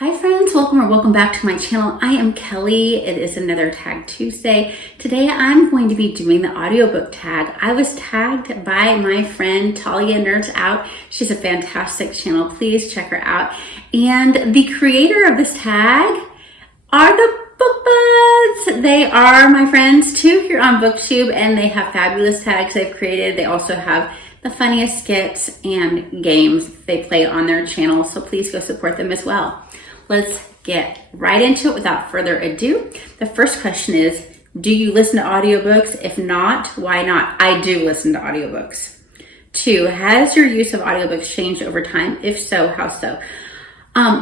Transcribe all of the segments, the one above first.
Hi friends, welcome or welcome back to my channel. I am Kelly. It is another Tag Tuesday. Today I'm going to be doing the audiobook tag. I was tagged by my friend Talia Nerds Out. She's a fantastic channel. Please check her out. And the creator of this tag are the Book Buds. They are my friends too here on BookTube, and they have fabulous tags they've created. They also have the funniest skits and games they play on their channel, so please go support them as well. Let's get right into it without further ado. The first question is, do you listen to audiobooks? If not, why not? I do listen to audiobooks. 2, has your use of audiobooks changed over time? If so, how so?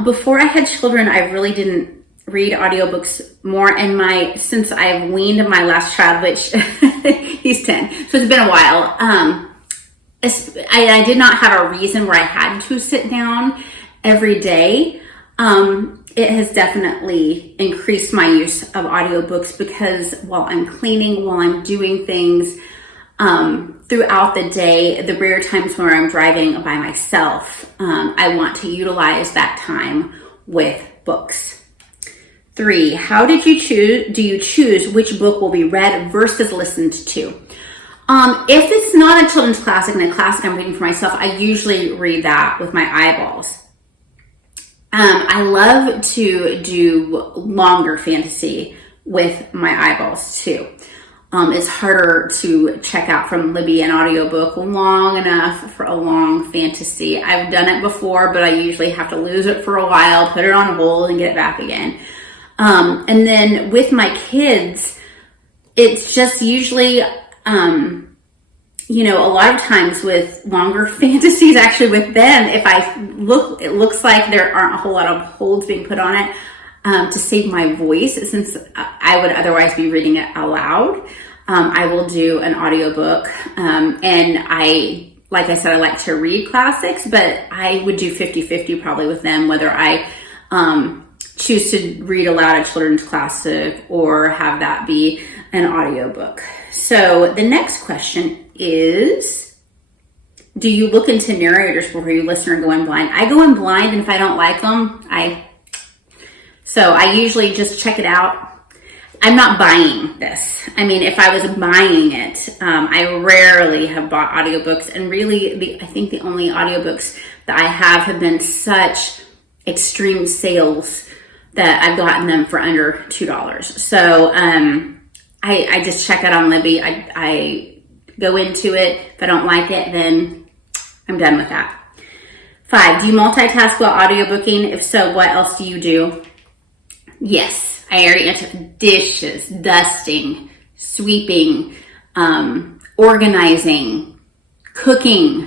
Before I had children, I really didn't read audiobooks more, and since I've weaned my last child, which he's 10, so it's been a while. I did not have a reason where I had to sit down every day. It has definitely increased my use of audiobooks because while I'm cleaning, while I'm doing things throughout the day, the rare times where I'm driving by myself, I want to utilize that time with books. 3, how do you choose which book will be read versus listened to? If it's not a children's classic and a classic I'm reading for myself, I usually read that with my eyeballs. I love to do longer fantasy with my eyeballs too. It's harder to check out from Libby an audiobook long enough for a long fantasy. I've done it before, but I usually have to lose it for a while, put it on hold, and get it back again. And then with my kids, it's just usually, a lot of times with longer fantasies, actually with them, it looks like there aren't a whole lot of holds being put on it to save my voice, since I would otherwise be reading it aloud. I will do an audiobook, and like I said, I like to read classics, but I would do 50-50 probably with them, whether I choose to read aloud a children's classic or have that be an audiobook. So the next question is, do you look into narrators before you listen or go in blind? I go in blind, and if I don't like them, I usually just check it out. I'm not buying this. I mean, if I was buying it, I rarely have bought audiobooks, and really I think the only audiobooks that I have been such extreme sales that I've gotten them for under $2. So I just check it on Libby. I go into it. If I don't like it, then I'm done with that. 5, do you multitask while audiobooking? If so, what else do you do? Yes, I already answered. Dishes, dusting, sweeping, organizing, cooking.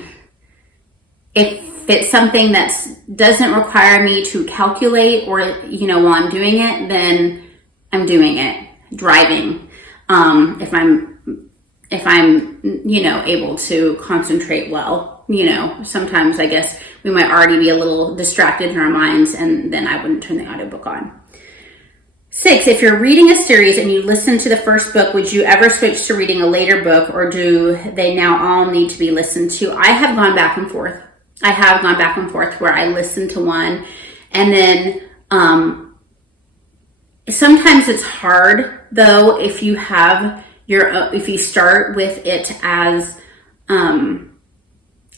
If it's something that doesn't require me to calculate or, while I'm doing it, then I'm doing it. Driving. If I'm able to concentrate well, sometimes I guess we might already be a little distracted in our minds, and then I wouldn't turn the audiobook on. 6, if you're reading a series and you listen to the first book, would you ever switch to reading a later book, or do they now all need to be listened to? I have gone back and forth. Where I listen to one, and then sometimes it's hard though if you have if you start with it as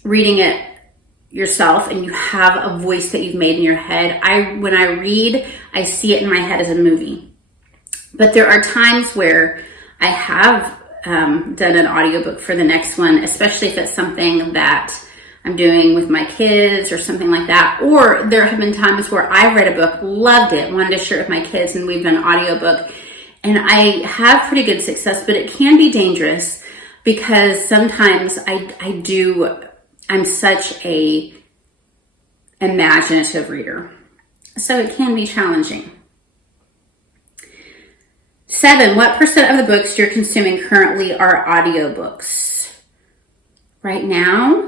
reading it yourself and you have a voice that you've made in your head. When I read, I see it in my head as a movie. But there are times where I have done an audiobook for the next one, especially if it's something that I'm doing with my kids or something like that. Or there have been times where I've read a book, loved it, wanted to share it with my kids, and we've done an audiobook. And I have pretty good success, but it can be dangerous because sometimes I'm such a imaginative reader. So it can be challenging. 7, what % of the books you're consuming currently are audiobooks? Right now,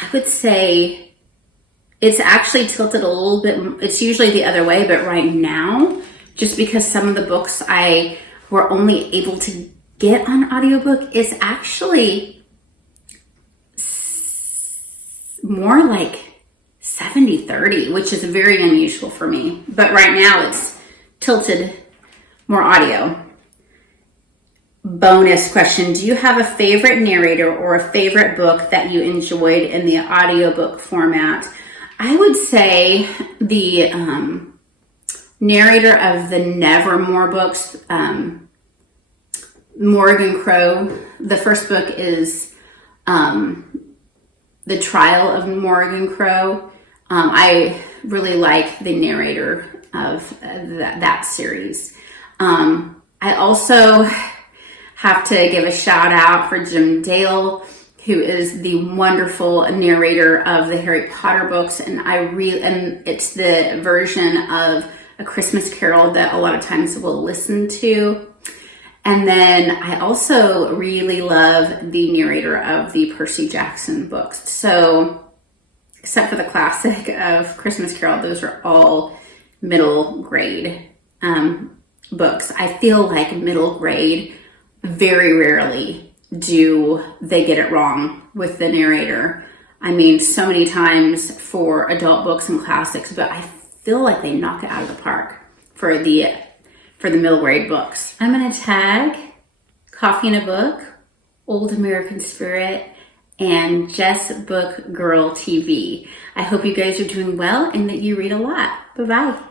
I would say it's actually tilted a little bit. It's usually the other way, but right now, just because some of the books I were only able to get on audiobook, is actually more like 70-30, which is very unusual for me. But right now it's tilted more audio. Bonus question. Do you have a favorite narrator or a favorite book that you enjoyed in the audiobook format? I would say the narrator of the Nevermoore books, Morgan Crow. The first book is The Trial of Morgan Crow. I really like the narrator of that series. I also have to give a shout out for Jim Dale, who is the wonderful narrator of the Harry Potter books, and it's the version of A Christmas Carol that a lot of times we'll listen to. And then I also really love the narrator of the Percy Jackson books. So, except for the classic of Christmas Carol, those are all middle grade books. I feel like middle grade, very rarely do they get it wrong with the narrator. I mean, so many times for adult books and classics, but I feel like they knock it out of the park for the middle grade books. I'm going to tag Coffee and a Book, Old American Spirit, and Jess Book Girl TV. I hope you guys are doing well and that you read a lot. Bye-bye.